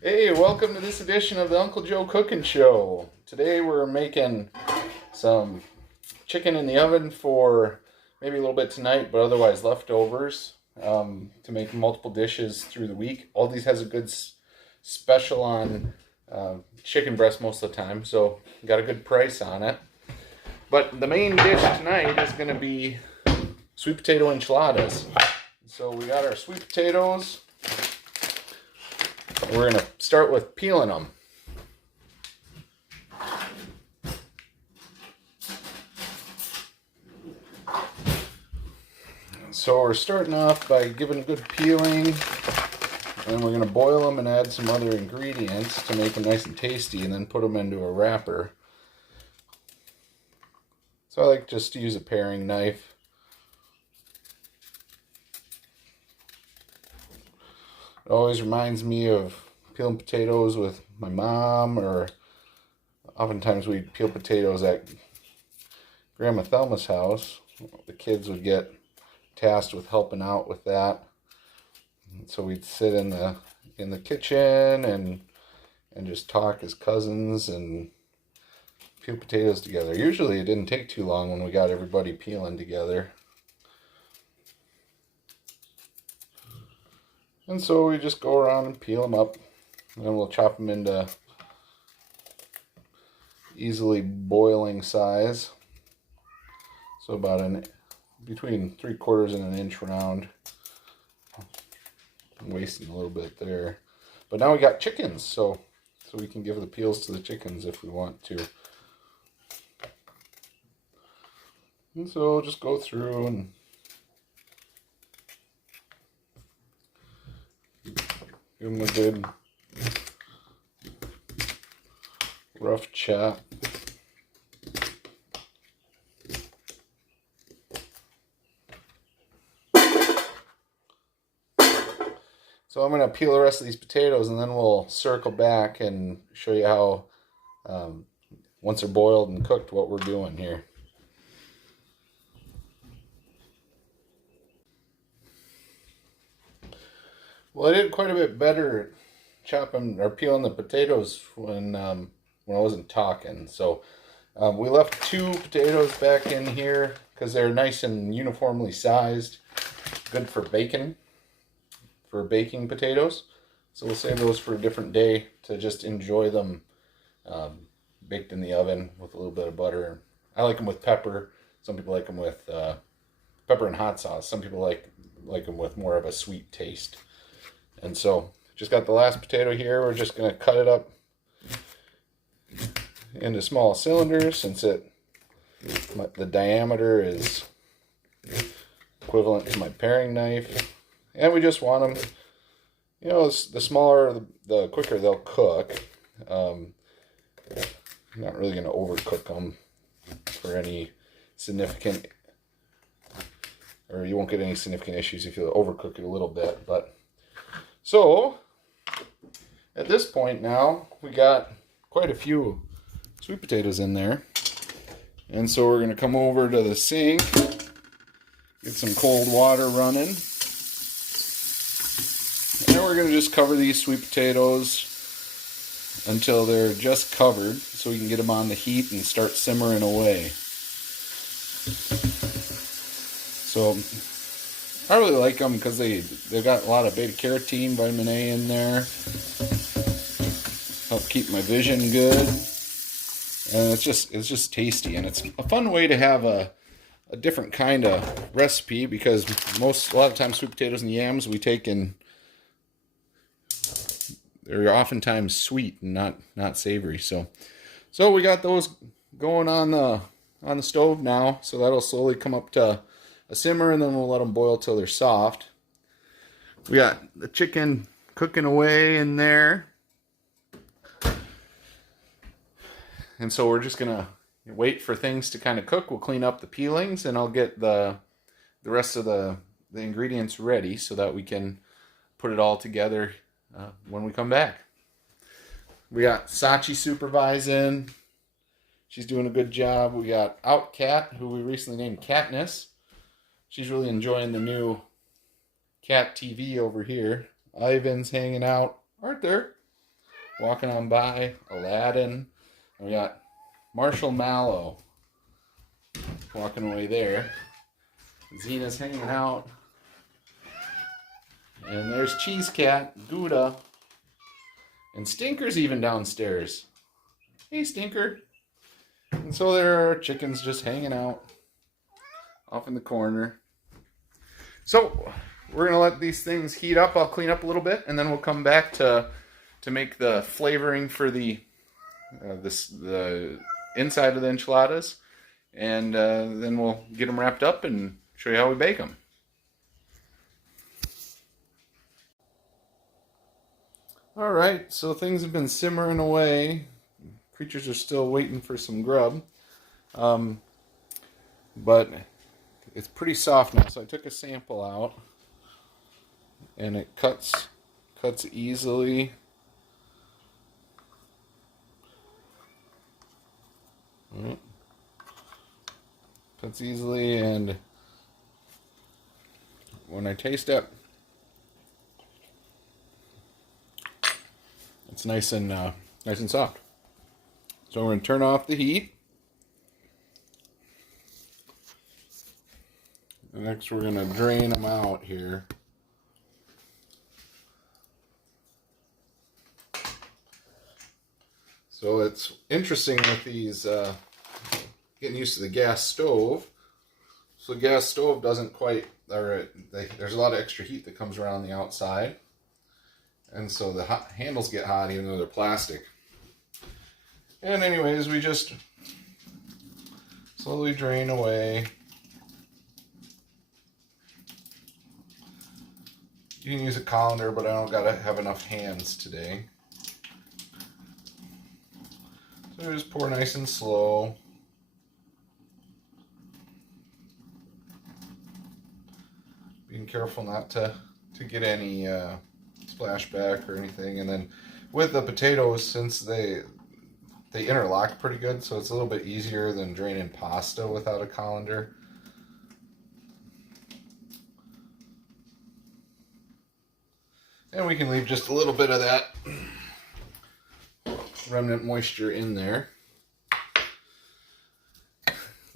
Hey, welcome to this edition of the Uncle Joe Cookin Show. Today we're making some chicken in the oven for maybe a little bit tonight, but otherwise leftovers to make multiple dishes through the week. Aldi's has a good special on chicken breast most of the time, so got a good price on it. But the main dish tonight is going to be sweet potato enchiladas. So we got our sweet potatoes. We're going to start with peeling them. So we're starting off by giving a good peeling, and we're going to boil them and add some other ingredients to make them nice and tasty, and then put them into a wrapper. So I like just to use a paring knife. It always reminds me of peeling potatoes with my mom, or oftentimes we'd peel potatoes at Grandma Thelma's house. The kids would get tasked with helping out with that. And so we'd sit in the kitchen and just talk as cousins and peel potatoes together. Usually it didn't take too long when we got everybody peeling together. And so we just go around and peel them up, and then we'll chop them into easily boiling size. So about between 3/4 and an inch round. I'm wasting a little bit there. But now we got chickens, so we can give the peels to the chickens if we want to. And so just go through and give them a good rough chop. So I'm going to peel the rest of these potatoes, and then we'll circle back and show you how, once they're boiled and cooked, what we're doing here. Well, I did quite a bit better chopping or peeling the potatoes when I wasn't talking. So we left 2 potatoes back in here because they're nice and uniformly sized, good for bacon, for baking potatoes. So we'll save those for a different day to just enjoy them baked in the oven with a little bit of butter. I like them with pepper. Some people like them with pepper and hot sauce. Some people like them with more of a sweet taste. And so just got the last potato here. We're just going to cut it up into small cylinders, since the diameter is equivalent to my paring knife. And we just want them, the smaller, the quicker they'll cook. I'm not really going to overcook them for any significant, or you won't get any significant issues if you overcook it a little bit. But so at this point now, we got quite a few sweet potatoes in there. And so we're going to come over to the sink, get some cold water running. And we're going to just cover these sweet potatoes until they're just covered, so we can get them on the heat and start simmering away. So I really like them because they've got a lot of beta carotene, vitamin A in there. Help keep my vision good. And it's just tasty, and it's a fun way to have a different kind of recipe, because a lot of times sweet potatoes and yams we take in, they're oftentimes sweet and not savory. So we got those going on the stove now. So that'll slowly come up to a simmer, and then we'll let them boil till they're soft. We got the chicken cooking away in there. And so we're just gonna wait for things to kind of cook. We'll clean up the peelings, and I'll get the rest of the ingredients ready so that we can put it all together when we come back. We got Sachi supervising. She's doing a good job. We got Outcat, who we recently named Katniss. She's really enjoying the new cat TV over here. Ivan's hanging out. Arthur. walking on by, Aladdin, and we got Marshall Mallow walking away there. Zena's hanging out. And there's Cheese Cat, Gouda, and Stinker's even downstairs. Hey, Stinker. And so there are chickens just hanging out off in the corner. So we're going to let these things heat up. I'll clean up a little bit, and then we'll come back to make the flavoring for the inside of the enchiladas. And then we'll get them wrapped up and show you how we bake them. All right, so things have been simmering away. Creatures are still waiting for some grub. But it's pretty soft now, so I took a sample out. And it cuts easily. Cuts easily, and when I taste it, it's nice and soft. So we're going to turn off the heat. And next we're going to drain them out here. So it's interesting with these, getting used to the gas stove. So the gas stove doesn't quite, there's a lot of extra heat that comes around the outside. And so the handles get hot even though they're plastic. And anyways, we just slowly drain away. You can use a colander, but I don't gotta have enough hands today. So just pour nice and slow. Being careful not to get any splashback or anything. And then with the potatoes, since they interlock pretty good, so it's a little bit easier than draining pasta without a colander. And we can leave just a little bit of that remnant moisture in there.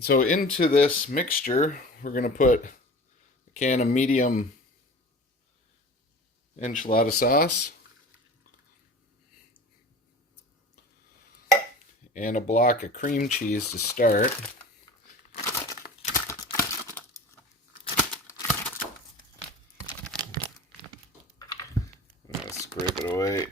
So into this mixture, we're going to put a can of medium enchilada sauce and a block of cream cheese to start. Scrape it away.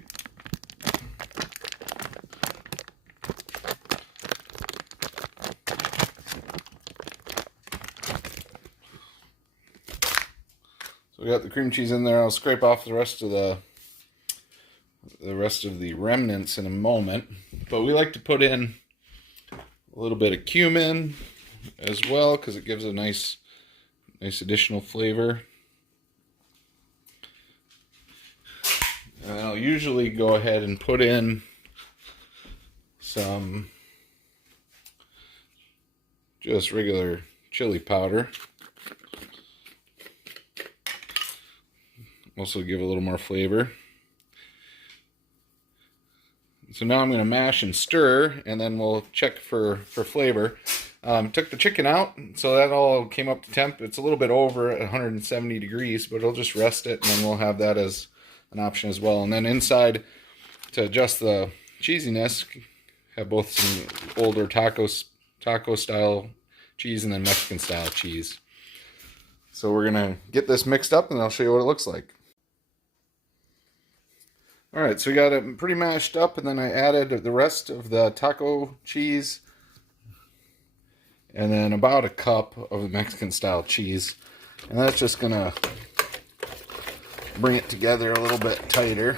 So we got the cream cheese in there. I'll scrape off the rest of the remnants in a moment. But we like to put in a little bit of cumin as well because it gives a nice additional flavor. And I'll usually go ahead and put in some just regular chili powder. Also give a little more flavor. So now I'm going to mash and stir, and then we'll check for flavor. Took the chicken out, so that all came up to temp. It's a little bit over at 170 degrees, but it'll just rest it, and then we'll have that as an option as well. And then inside, to adjust the cheesiness, have both some older taco style cheese and then Mexican style cheese. So we're gonna get this mixed up and I'll show you what it looks like. Alright, so we got it pretty mashed up, and then I added the rest of the taco cheese and then about a cup of the Mexican style cheese. And that's just gonna bring it together a little bit tighter.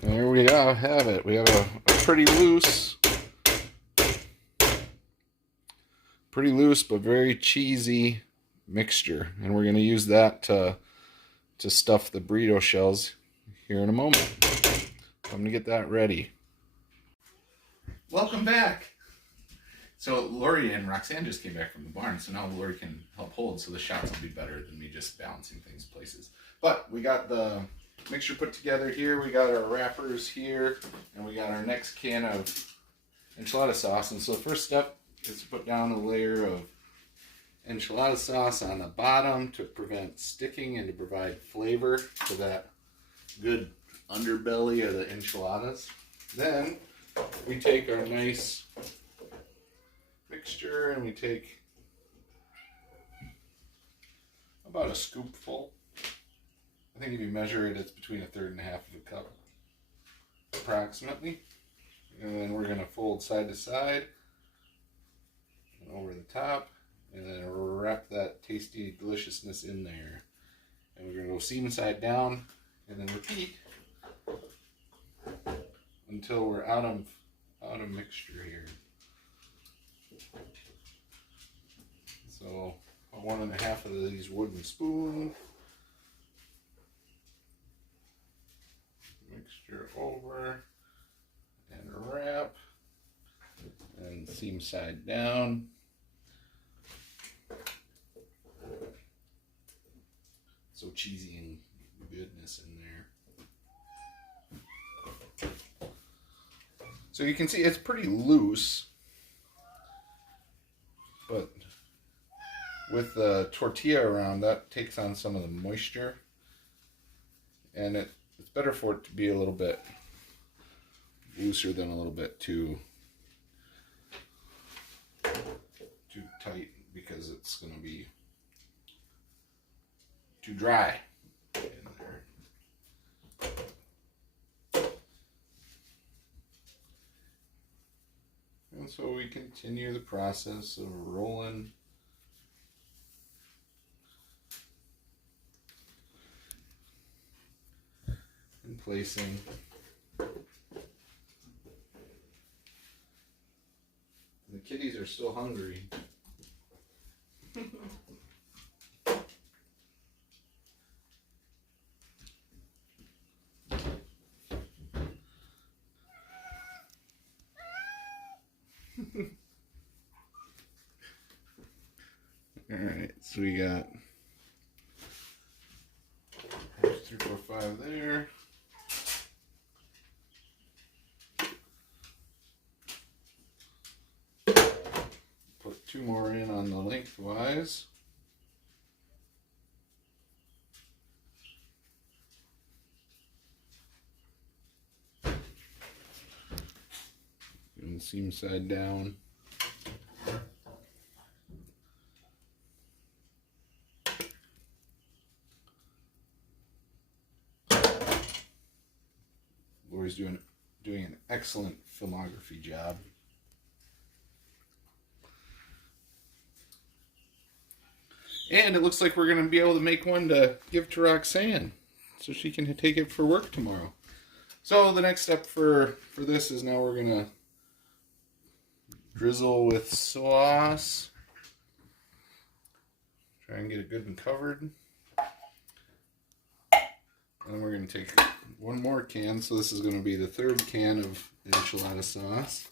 And there we go, have it. We have a pretty loose but very cheesy mixture, and we're going to use that to stuff the burrito shells here in a moment. I'm going to get that ready. Welcome back. So Lori and Roxanne just came back from the barn, so now Lori can help hold, so the shots will be better than me just balancing things places. But we got the mixture put together here, we got our wrappers here, and we got our next can of enchilada sauce. And so the first step is to put down a layer of enchilada sauce on the bottom to prevent sticking and to provide flavor to that good underbelly of the enchiladas. Then we take our nice mixture and we take about a scoopful. I think if you measure it, it's between a third and a half of a cup, approximately. And then we're going to fold side to side and over the top, and then wrap that tasty deliciousness in there. And we're going to go seam side down, and then repeat until we're out of mixture here. So 1.5 of these wooden spoons. Mixture over and wrap and seam side down. So cheesy and goodness in there. So you can see it's pretty loose, but with the tortilla around, that takes on some of the moisture, and it's better for it to be a little bit looser than a little bit too tight, because it's going to be too dry in there. And so we continue the process of rolling and placing. The kitties are still hungry. Alright, so we got 3, 4, 5 there. Put 2 more in on the lengthwise. And seam side down. Lori's doing an excellent filmography job. And it looks like we're going to be able to make one to give to Roxanne so she can take it for work tomorrow. So the next step for this is now we're going to drizzle with sauce. Try and get it good and covered. And then we're going to take 1 more can, so this is going to be the 3rd can of enchilada sauce.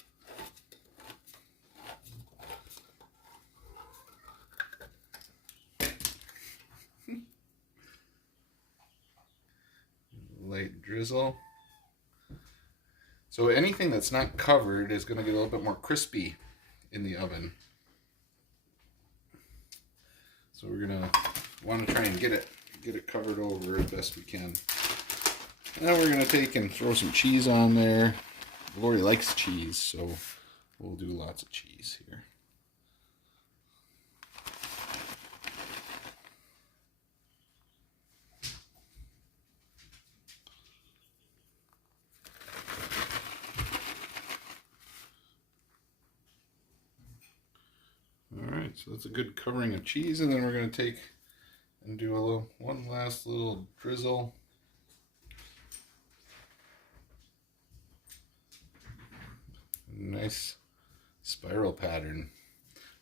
Light drizzle. So anything that's not covered is going to get a little bit more crispy in the oven. So we're going to want to try and get it covered over as best we can. Now we're going to take and throw some cheese on there. Lori likes cheese, so we'll do lots of cheese here. Alright, so that's a good covering of cheese, and then we're going to take and do one last little drizzle. Nice spiral pattern.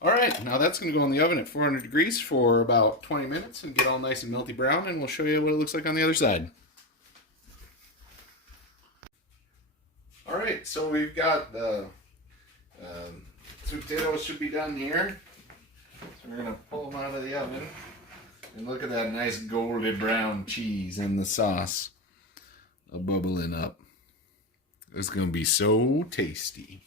Alright, now that's going to go in the oven at 400 degrees for about 20 minutes and get all nice and melty brown, and we'll show you what it looks like on the other side. Alright, so we've got the potatoes should be done here. So we're gonna pull them out of the oven. And look at that nice golden brown cheese and the sauce bubbling up. It's gonna be so tasty.